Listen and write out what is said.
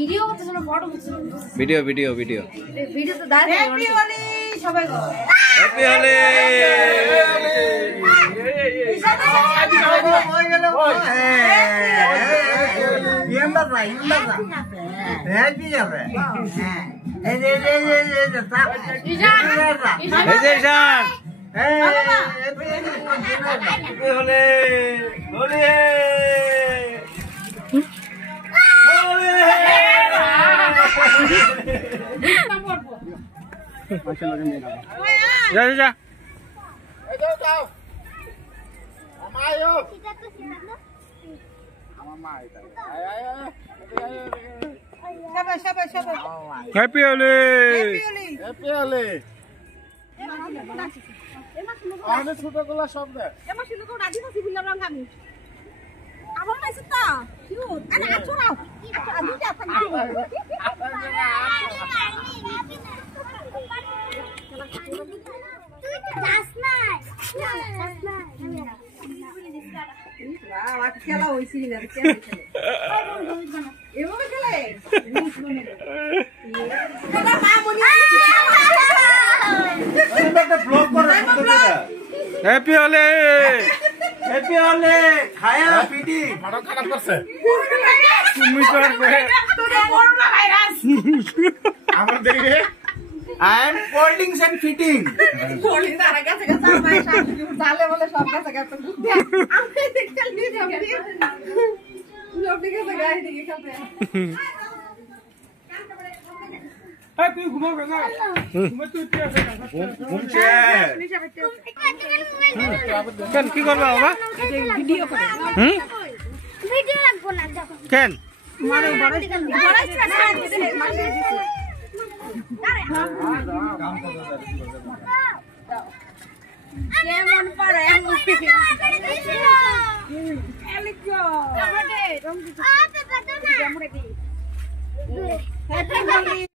Video করতেছ না photo করতেছ? ভিডিও ভিডিও ভিডিও ভিডিও তো দাঁড়ায়। হ্যাপি হোলি সবাই গো। হ্যাপি হোলি। যা যা হ্যাপি হোলি। হ্যাপি হোলি। আমাদের ছোটগুলা সব দেখ। এমা শুনে তো আদিবাসী বিল্লার রং আমি আবার নাইছে তা কিউট আরে আছো নাও দুইটা থাকি তুই তো যাস না বাবা খেলা হইছিল না খেলা এভাবে খেলে দাদা মা মনি একটা ব্লগ করে হ্যাপি হোলি। হ্যাপি হোলি। খায়া পিটি বড় খারাপ করছে তুমি তো আর করে তোরে করোনা ভাইরাস আমার দেখে I am foldings and fitting কোলিন দাঁড়া গেছে গেছে ভাই সাথে জালে বলে সব গেছে গেছে বুদ্ধি আমি দেখতে নিয়ে যাব লোক দিকে গেছে গাড়ি দিকে খাবে এই তুই ঘুমাবে না ঘুমে তুই কি আছে ঘুমছে কেন কি করবা বাবা ভিডিও করে ভিডিও রাখবো না যখন কেন মানে বড় ইচ্ছা না মাসে দিছে কেমন পারে এলিকো আমাদের রং দিতে আপে পাতা না আমরা কি হ্যাপি হোলি